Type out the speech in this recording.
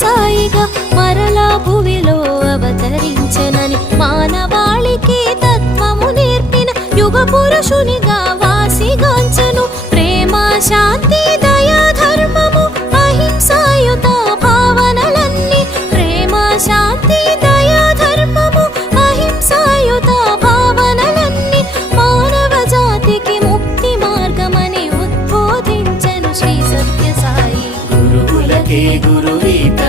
సాయిగా మరలా భువిలో అవతరించెనని మానవాళికి తత్వము నేర్పిన యుగ పురుషునిగా వాసిగాంచెను. ప్రేమ శాంతి దయా ధర్మము అహింసాయుత భావనలన్నీ, ప్రేమ శాంతి దయా ధర్మము అహింసాయుత భావనలన్నీ మానవ జాతికి ముక్తి మార్గమని ఉద్బోధించెను శ్రీ సత్య సాయి. గురువులకే గురువీత